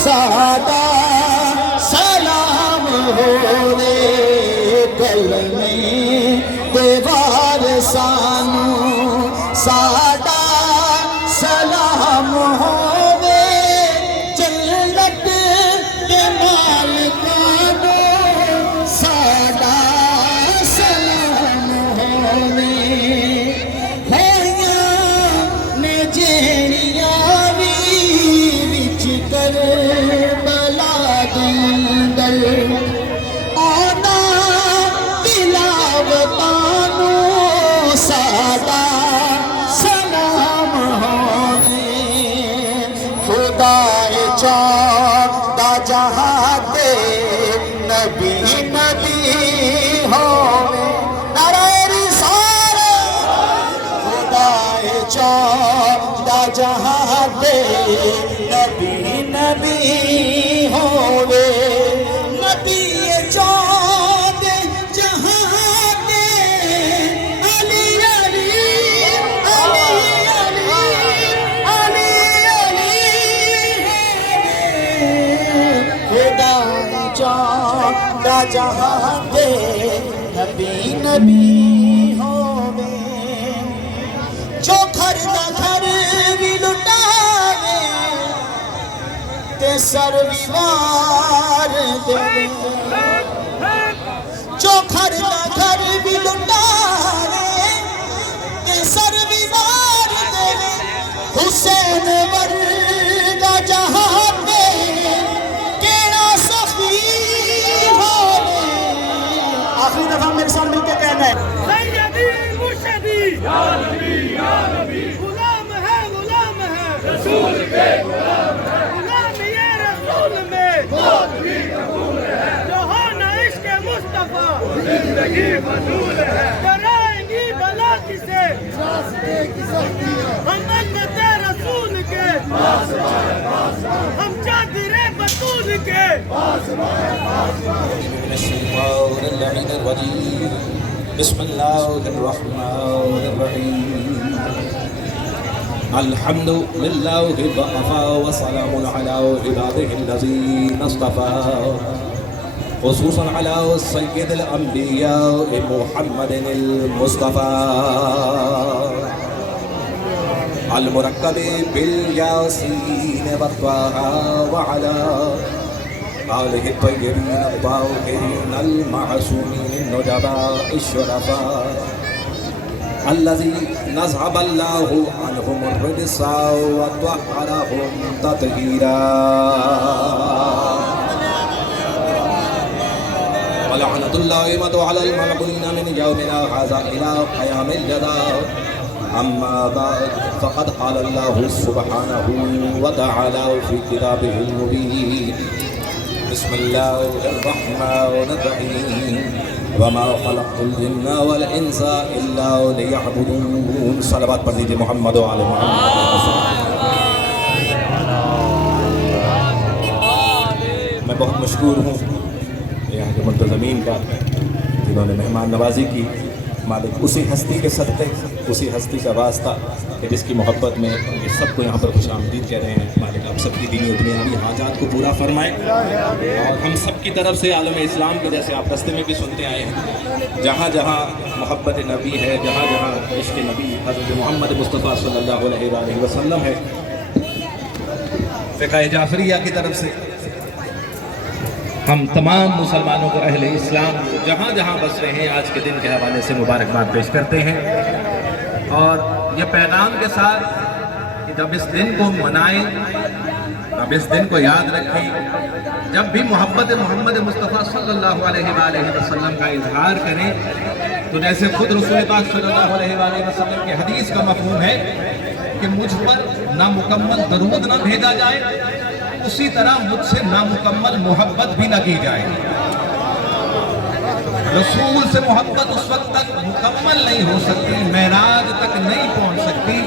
سادہ سلام ہوے گل میں دیوار سانو سادہ سلام ہوے جنت کے مالکاں نو سادہ سلام ہوے جہاں دے نبی نبی ہوے نعرہ رسالت خدائے چودہ جہاں دے نبی نبی ہوے نبی چودہ جہاں دے علی علی علی علی چودہ جہاں دے نبی نبی ہوے جو گھر دا گھر بھی لٹاوے تے سر بھی وار دے جو گھر دا گھر بھی لٹاوے تے سر بھی وار دے حسین ورگا جہاں پہ آخری دفعہ میرے ساتھ مل کے کہنا ہے سیدی مرشدی یا نبی غلام ہے رسول کے غلام ہے غلام یہ رسول میں موت بھی قبول ہے جو ہونا عشق مصطفیٰ زندگی فضول ہے ڈرائیں گی بلا کسے ہم امت رسول کے ہم چادر بطول کے بسم اللہ الرحمن الرحیم الحمد للہ وقفا وسلام علی عباده الذین اصطفى خصوصا على سید الانبیاء محمد المصطفى المركب بالياسين والطه وعلى آله الطيبين الطاهرين المعصومين النجباء الشرفاء الذي نزعب الله عنهم الرجس وطهرهم تطهيرا ولعنة الله على الملعونين من يومنا هذا إلى قيام الجزاء أما بعد فقد قال الله سبحانه وتعالى في كتابه المبين بسم الله الرحمن الرحيم وما خلقت الجن والإنس إلا ليعبدون صلوات پڑھ دیجئے محمد و آل محمد میں بہت مشکور ہوں یہاں کے منتظمین کا جنہوں نے مہمان نوازی کی مالک اسی ہستی کے صدقے اسی ہستی کا واسطہ کہ جس کی محبت میں سب کو یہاں پر خوش آمدید کہہ رہے ہیں مالک آپ سب کی دینی و دنیاوی حاجات کو پورا فرمائے اور ہم سب کی طرف سے عالم اسلام کے جیسے آپ رستے میں بھی سنتے آئے ہیں جہاں جہاں محبت نبی ہے جہاں جہاں عشق نبی حضرت محمد مصطفیٰ صلی اللہ علیہ وآلہ وسلم ہے فقہ جعفریہ کی طرف سے ہم تمام مسلمانوں کو اہل اسلام جہاں جہاں بس رہے ہیں آج کے دن کے حوالے سے مبارکباد پیش کرتے ہیں اور یہ پیغام کے ساتھ کہ جب اس دن کو منائیں اب اس دن کو یاد رکھیں جب بھی محبت محمد مصطفیٰ صلی اللہ علیہ وآلہ وسلم کا اظہار کریں تو جیسے خود رسول پاک صلی اللہ علیہ وآلہ وسلم کی حدیث کا مفہوم ہے کہ مجھ پر نامکمل درود نہ بھیجا جائے اسی طرح مجھ سے نامکمل محبت بھی نہ کی جائے رسول سے محبت اس وقت تک مکمل نہیں ہو سکتی معراج تک نہیں پہنچ سکتی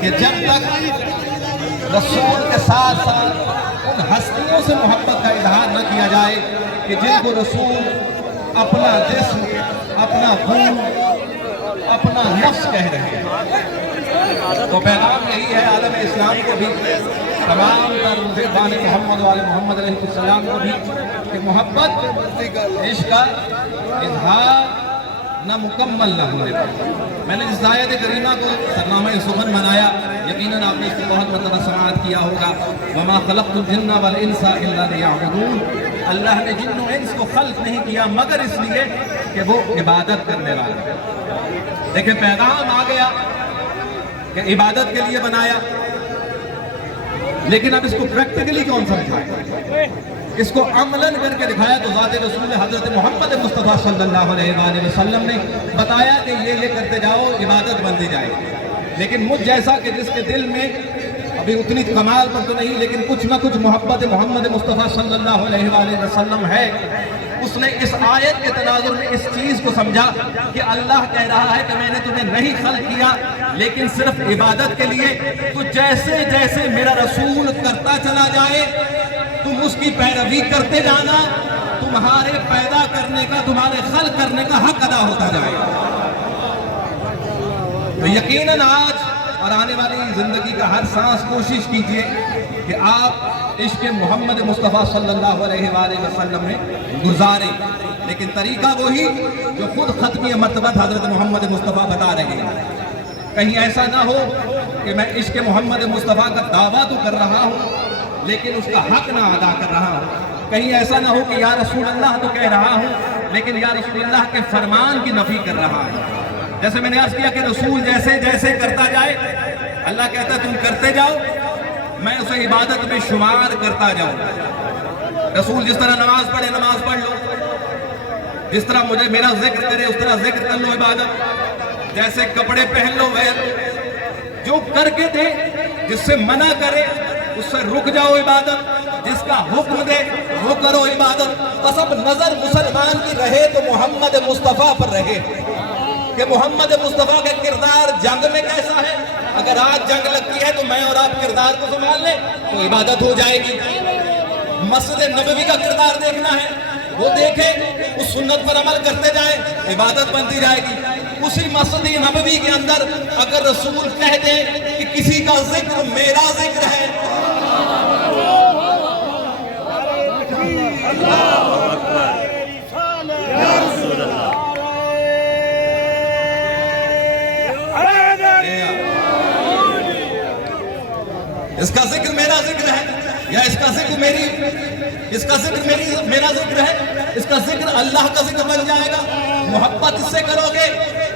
کہ جب تک رسول کے ساتھ ساتھ ان ہستیوں سے محبت کا اظہار نہ کیا جائے کہ جن کو رسول اپنا جسم اپنا خون اپنا نفس کہہ رہے ہیں تو پیغام یہی ہے عالم اسلام کو بھی، تمام تر محبان محمد والے محمد علیہ السلام کو بھی، کہ محبت عشق کا اظہار نہ مکمل نہ ہونے پر۔ میں نے جس آیت کریمہ کو سرنامہ سخن بنایا، یقیناً آپ نے اس کو بہت مرتبہ سماعت کیا ہوگا، وَمَا خَلَقْتُ الْجِنَّ وَالْإِنسَ إِلَّا لِيَعْبُدُونَ۔ اللہ نے جن و انس کو خلق نہیں کیا مگر اس لیے کہ وہ عبادت کرنے والے۔ دیکھیں پیغام آ گیا کہ عبادت کے لیے بنایا، لیکن اب اس کو پریکٹیکلی کون سمجھائے، اس کو عملاً کر کے دکھایا تو ذات رسول حضرت محمد مصطفیٰ صلی اللہ علیہ وآلہ وسلم نے بتایا کہ یہ کرتے جاؤ، عبادت بنتی جائے گی۔ لیکن مجھ جیسا کہ جس کے دل میں ابھی اتنی کمال پر تو نہیں لیکن کچھ نہ کچھ محبت محمد مصطفیٰ صلی اللہ علیہ وآلہ وسلم ہے، اس نے اس آیت کے تناظر میں اس چیز کو سمجھا کہ اللہ کہہ رہا ہے کہ میں نے تمہیں نہیں خلق کیا لیکن صرف عبادت کے لیے، تو جیسے جیسے میرا رسول کرتا چلا جائے تم اس کی پیروی کرتے جانا، تمہارے پیدا کرنے کا، تمہارے خلق کرنے کا حق ادا ہوتا جائے گا۔ تو یقیناً آج اور آنے والی زندگی کا ہر سانس کوشش کیجئے کہ آپ عشق محمد مصطفیٰ صلی اللہ علیہ وآلہ وسلم میں گزاریں، لیکن طریقہ وہی جو خود ختمی مرتبہ حضرت محمد مصطفیٰ بتا رہے ہیں۔ کہیں ایسا نہ ہو کہ میں عشق محمد مصطفیٰ کا دعویٰ تو کر رہا ہوں لیکن اس کا حق نہ ادا کر رہا ہوں۔ کہیں ایسا نہ ہو کہ یا رسول اللہ تو کہہ رہا ہوں لیکن یا رسول اللہ کے فرمان کی نفی کر رہا ہوں۔ جیسے میں نے عرض کیا کہ رسول جیسے جیسے کرتا جائے، اللہ کہتا ہے تم کرتے جاؤ، میں اسے عبادت میں شمار کرتا جاؤں۔ رسول جس طرح نماز پڑھے نماز پڑھ لو، جس طرح مجھے میرا ذکر کرے اس طرح ذکر کر لو عبادت، جیسے کپڑے پہن لو جو کر کے دے، جس سے منع کرے اس سے رک جاؤ عبادت، جس کا حکم دے وہ کرو عبادت۔ بس اب نظر مسلمان کی رہے تو محمد مصطفیٰ پر رہے کہ محمد مصطفیٰ کا کردار جنگ میں کیسا ہے۔ اگر آج جنگ لگتی ہے تو میں اور آپ کردار کو سنبھال لیں تو عبادت ہو جائے گی۔ مسجد نبوی کا کردار دیکھنا ہے، وہ دیکھیں، اس سنت پر عمل کرتے جائیں، عبادت بنتی جائے گی۔ اسی مسجد نبوی کے اندر اگر رسول کہہ دے کہ کسی کا ذکر میرا ذکر ہے، اس کا ذکر میرا ذکر ہے یا اس کا ذکر میرا ذکر ہے، اس کا ذکر اللہ کا ذکر بن جائے گا۔ محبت اس سے کرو گے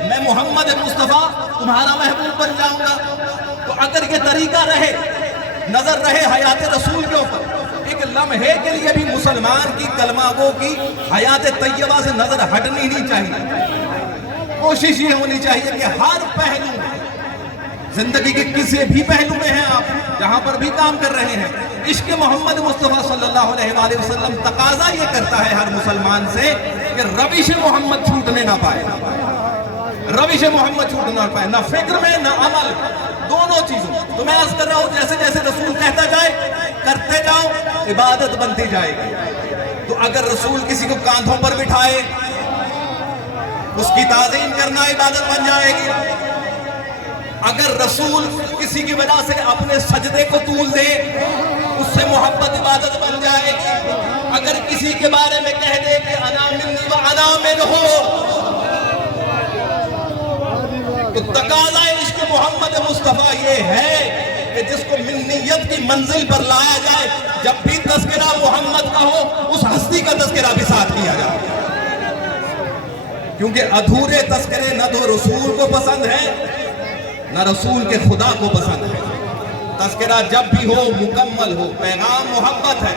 میں محمد مصطفیٰ تمہارا محبوب بن جاؤں گا۔ تو اگر یہ طریقہ رہے، نظر رہے حیات رسول کے اوپر، ایک لمحے کے لیے بھی مسلمان کی کلمہ گو کی حیات طیبہ سے نظر ہٹنی نہیں چاہیے۔ کوشش یہ ہونی چاہیے کہ ہر پہلو زندگی کے کسی بھی پہلو میں ہیں آپ، جہاں پر بھی کام کر رہے ہیں، عشق محمد مصطفیٰ صلی اللہ علیہ وآلہ وسلم تقاضا یہ کرتا ہے ہر مسلمان سے کہ روش محمد چھوٹنے نہ پائے، روش محمد چھوٹنے نہ پائے، نہ فکر میں نہ عمل، دونوں چیزوں۔ تو میں عرض کر رہا ہوں جیسے جیسے رسول کہتا جائے کرتے جاؤ، عبادت بنتی جائے گی۔ تو اگر رسول کسی کو کاندھوں پر بٹھائے، اس کی تعظیم کرنا عبادت بن جائے گی۔ اگر رسول کسی کی وجہ سے اپنے سجدے کو طول دے، اس سے محبت عبادت بن جائے گی۔ اگر کسی کے بارے میں کہہ دے کہ انا منی و انا منہ، تو تقاضا عشق محمد مصطفیٰ یہ ہے کہ جس کو منیت کی منزل پر لایا جائے، جب بھی تذکرہ محمد کا ہو اس ہستی کا تذکرہ بھی ساتھ کیا جائے، کیونکہ ادھورے تذکرے نہ تو رسول کو پسند ہے نہ رسول کے خدا کو پسند ہے۔ تذکرہ جب بھی ہو مکمل ہو، پیغام محبت ہے،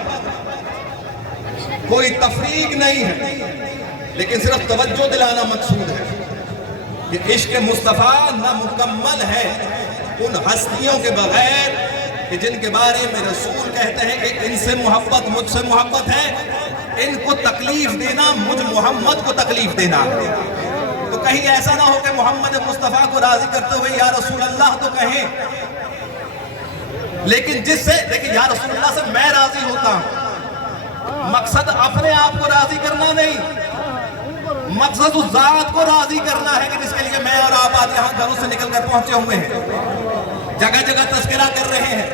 کوئی تفریق نہیں ہے، لیکن صرف توجہ دلانا مقصود ہے کہ عشق مصطفیٰ نامکمل ہے ان ہستیوں کے بغیر کہ جن کے بارے میں رسول کہتے ہیں کہ ان سے محبت مجھ سے محبت ہے، ان کو تکلیف دینا مجھ محمد کو تکلیف دینا ہے۔ تو کہیں ایسا نہ ہو کہ محمد مصطفیٰ کو راضی کرتے ہوئے یا رسول اللہ تو کہیں، لیکن جس سے لیکن یا رسول اللہ سے میں راضی ہوتا ہوں۔ مقصد اپنے آپ کو راضی کرنا نہیں، مقصد اس ذات کو راضی کرنا ہے کہ جس کے لیے میں اور آپ آج یہاں گھروں سے نکل کر پہنچے ہوئے ہیں۔ جگہ جگہ تذکرہ کر رہے ہیں.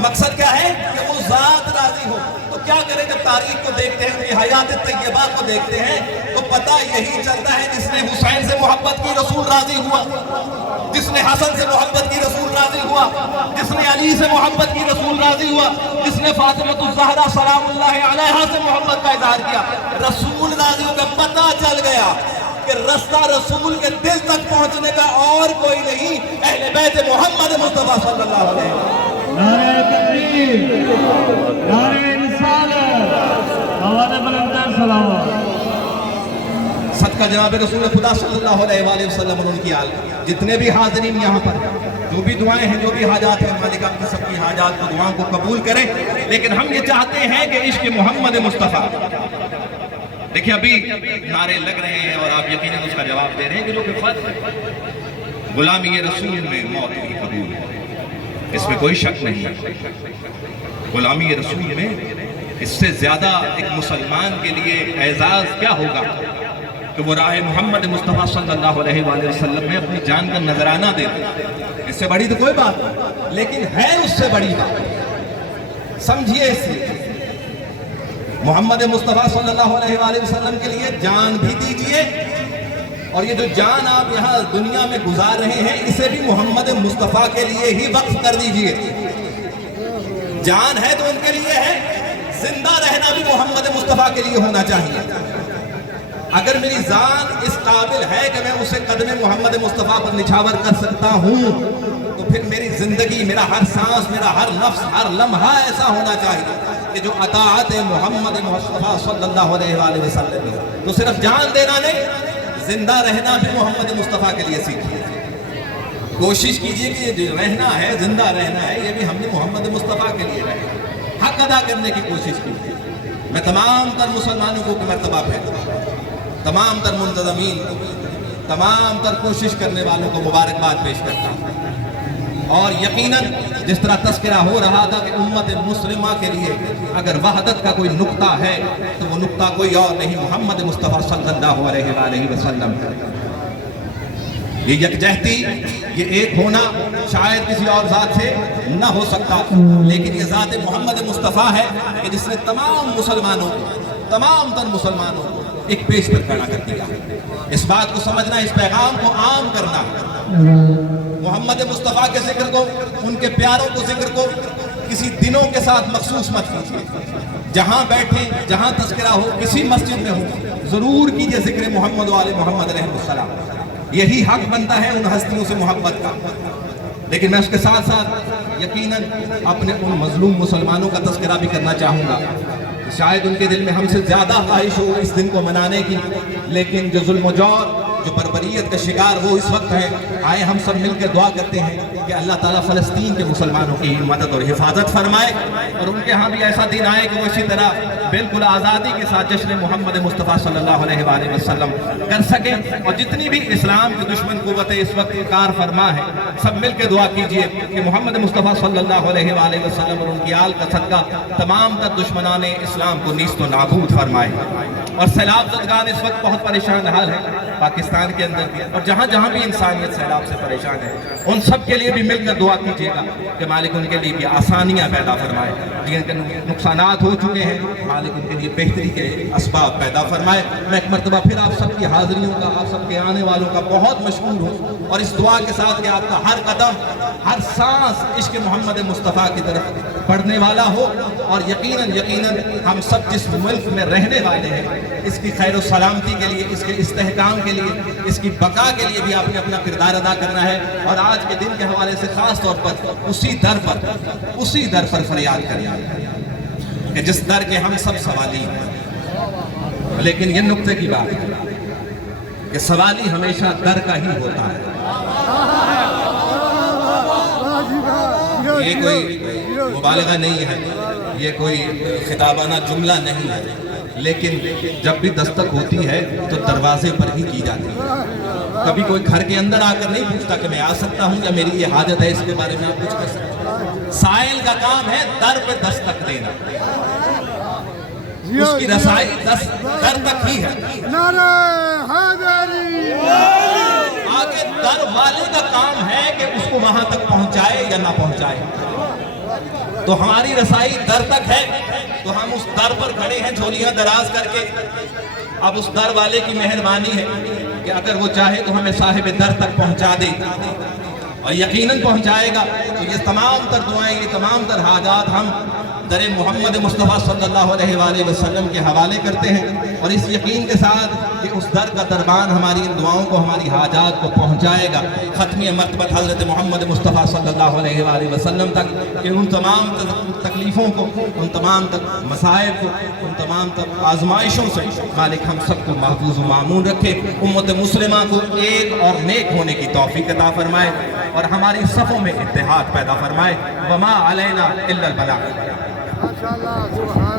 مقصد کیا ہے کہ وہ ذات راضی ہو. تو کیا کریں جب تاریخ کو دیکھتے ہیں, اپنی حیات طیبہ کو دیکھتے ہیں, تو پتہ یہی چلتا ہے جس نے حسین سے محبت کی رسول راضی ہوا, جس نے حسن سے محبت کی رسول راضی ہوا, جس نے علی سے محبت کی رسول راضی ہوا, جس نے فاطمہ الزہرا سلام اللہ علیہا سے محبت کا اظہار کیا, رسول راضی ہو گیا. پتہ چل گیا کہ رستہ رسول کے دل تک پہنچنے کا اور کوئی نہیں, اہل بیت محمد مصطفیٰ صلی اللہ علیہ وسلم. نعرہ تکبیر، نعرہ رسالت، آواز بلندتر صلوات. صدقہ جناب رسول خدا صلی اللہ علیہ وآلہ وسلم اور ان کی آل. جتنے بھی حاضرین یہاں پر, جو بھی دعائیں ہیں, جو بھی حاجات ہیں, مالک اپنی سب کی حاجات کو دعاؤں کو قبول کریں. لیکن ہم یہ چاہتے ہیں کہ عشق محمد مصطفیٰ, دیکھیں ابھی نعرے لگ رہے ہیں اور آپ یقیناً اس کا جواب دے رہے ہیں کہ جو کہ فرض ہے, غلامی رسول میں موت بھی قبول ہے, اس میں کوئی شک نہیں ہے. غلامی رسول میں اس سے زیادہ ایک مسلمان کے لیے اعزاز کیا ہوگا کہ وہ راہ محمد مصطفیٰ صلی اللہ علیہ وآلہ وسلم میں اپنی جان کا نذرانہ دے. اس سے بڑی تو کوئی بات نہیں, لیکن ہے اس سے بڑی بات. سمجھیے اس سے محمد مصطفیٰ صلی اللہ علیہ وآلہ وسلم کے لیے جان بھی دیجئے, اور یہ جو جان آپ یہاں دنیا میں گزار رہے ہیں اسے بھی محمد مصطفیٰ کے لیے ہی وقف کر دیجئے. جان ہے تو ان کے لیے ہے, زندہ رہنا بھی محمد مصطفیٰ کے لیے ہونا چاہیے. اگر میری جان اس قابل ہے کہ میں اسے قدم محمد مصطفیٰ پر نچھاور کر سکتا ہوں, تو پھر میری زندگی, میرا ہر سانس, میرا ہر نفس, ہر لمحہ ایسا ہونا چاہیے کہ جو اطاعت محمد مصطفیٰ صلی اللہ علیہ وآلہ وسلم ہے. تو صرف جان دینا نہیں, زندہ رہنا بھی محمد مصطفیٰ کے لیے سیکھیے. کوشش کیجئے کہ یہ جو رہنا ہے, زندہ رہنا ہے, یہ بھی ہم نے محمد مصطفیٰ کے لیے رہے, حق ادا کرنے کی کوشش کیجئے. میں تمام تر مسلمانوں کو مرتبہ پھیرتا ہوں, تمام تر منتظمین کو, تمام تر کوشش کرنے والوں کو مبارکباد پیش کرتا ہوں. اور یقیناً جس طرح تذکرہ ہو رہا تھا کہ امت مسلمہ کے لیے اگر وحدت کا کوئی نقطہ ہے تو وہ نقطہ کوئی اور نہیں, محمد مصطفیٰ صلی اللہ علیہ وآلہ وسلم. یہ یکجہتی, یہ ایک ہونا شاید کسی اور ذات سے نہ ہو سکتا, لیکن یہ ذات محمد مصطفیٰ ہے کہ جس نے تمام مسلمانوں کو, تمام تر مسلمانوں کو ایک پیش پر کھڑا کر دیا. اس بات کو سمجھنا, اس پیغام کو عام کرنا, محمد مصطفیٰ کے ذکر کو, ان کے پیاروں کو ذکر کو کسی دنوں کے ساتھ مخصوص مت کیجیے. جہاں بیٹھیں, جہاں تذکرہ ہو, کسی مسجد میں ہو, ضرور کیجیے ذکر محمد و آل محمد علیہ السلام. یہی حق بنتا ہے ان ہستیوں سے محبت کا. لیکن میں اس کے ساتھ ساتھ یقیناً اپنے ان مظلوم مسلمانوں کا تذکرہ بھی کرنا چاہوں گا. شاید ان کے دل میں ہم سے زیادہ خواہش ہو اس دن کو منانے کی, لیکن جو ظلم و جور, جو بربریت کا شکار وہ اس وقت ہے. آئے ہم سب مل کے دعا کرتے ہیں کہ اللہ تعالیٰ فلسطین کے مسلمانوں کی مدد اور حفاظت فرمائے, اور ان کے ہاں بھی ایسا دن آئے کہ وہ اسی طرح بالکل آزادی کے ساتھ جشن محمد مصطفیٰ صلی اللہ علیہ وآلہ وسلم کر سکیں. اور جتنی بھی اسلام کی دشمن قوتیں اس وقت کار فرما ہے, سب مل کے دعا کیجئے کہ محمد مصطفیٰ صلی اللہ علیہ وآلہ وسلم اور ان کی آل کا صدقہ تمام تر دشمنان اسلام کو نیست و نابود فرمائے. اور سیلاب زدگان اس وقت بہت پریشان حال ہے پاکستان کے اندر بھی, اور جہاں جہاں بھی انسانیت سیلاب سے پریشان ہے, ان سب کے لیے بھی مل کر دعا کیجیے گا کہ مالک ان کے لیے بھی آسانیاں پیدا فرمائے. جن کے نقصانات ہو چکے ہیں, مالک ان کے لیے بہتری کے اسباب پیدا فرمائے. میں ایک مرتبہ پھر آپ سب کی حاضریوں کا, آپ سب کے آنے والوں کا بہت مشکور ہوں, اور اس دعا کے ساتھ کہ آپ کا ہر قدم, ہر سانس عشق محمد مصطفیٰ کی طرف پڑھنے والا ہو. اور یقیناً یقیناً ہم سب جس ملک میں رہنے والے ہیں, اس کی خیر و سلامتی کے لیے, اس کے استحکام کے لیے, اس کی بقا کے لیے بھی آپ نے اپنا کردار ادا کرنا ہے. اور آج کے دن کے حوالے سے خاص طور پر اسی در پر فریاد کرنا ہے کہ جس در کے ہم سب سوالی ہیں. لیکن یہ نقطے کی بات ہے کہ سوالی ہمیشہ در کا ہی ہوتا ہے. یہ کوئی مبالغہ نہیں ہے, یہ کوئی خطابانہ جملہ نہیں ہے, لیکن جب بھی دستک ہوتی ہے تو دروازے پر ہی کی جاتی ہے. کبھی کوئی گھر کے اندر آ کر نہیں پوچھتا کہ میں آ سکتا ہوں یا میری یہ حاجت ہے, اس کے بارے میں آپ کچھ کر سکتے ہیں. سائل کا کام ہے در پہ دستک دینا, اس کی رسائی در تک ہی ہے. نعرہ حیدری, آگے در والے کا کام ہے کہ اس کو وہاں تک پہنچائے یا نہ پہنچائے۔ تو ہماری رسائی در تک ہے، تو ہم اس در پر کھڑے ہیں جھولیاں دراز کر کے۔ اب اس در والے کی مہربانی ہے کہ اگر وہ چاہے تو ہمیں صاحب در تک پہنچا دے، اور یقیناً پہنچائے گا۔ تو یہ تمام تر دعائیں، یہ تمام تر حاجات ہم در محمد مصطفیٰ صلی اللہ علیہ وآلہ وسلم کے حوالے کرتے ہیں، اور اس یقین کے ساتھ کہ اس در کا دربان ہماری ان دعاؤں کو، ہماری حاجات کو پہنچائے گا ختمی مرتبت حضرت محمد مصطفیٰ صلی اللہ علیہ وآلہ وسلم تک، کہ ان تمام تکلیفوں کو، ان تمام تک مسائل کو، ان تمام تک آزمائشوں سے خالق ہم سب کو محفوظ و معمون رکھے، امت مسلمہ کو ایک اور نیک ہونے کی توفیق عطا فرمائے، اور ہماری صفوں میں اتحاد پیدا فرمائے۔ وما علینا الا البلاغ۔ ماشاءاللہ، سبحان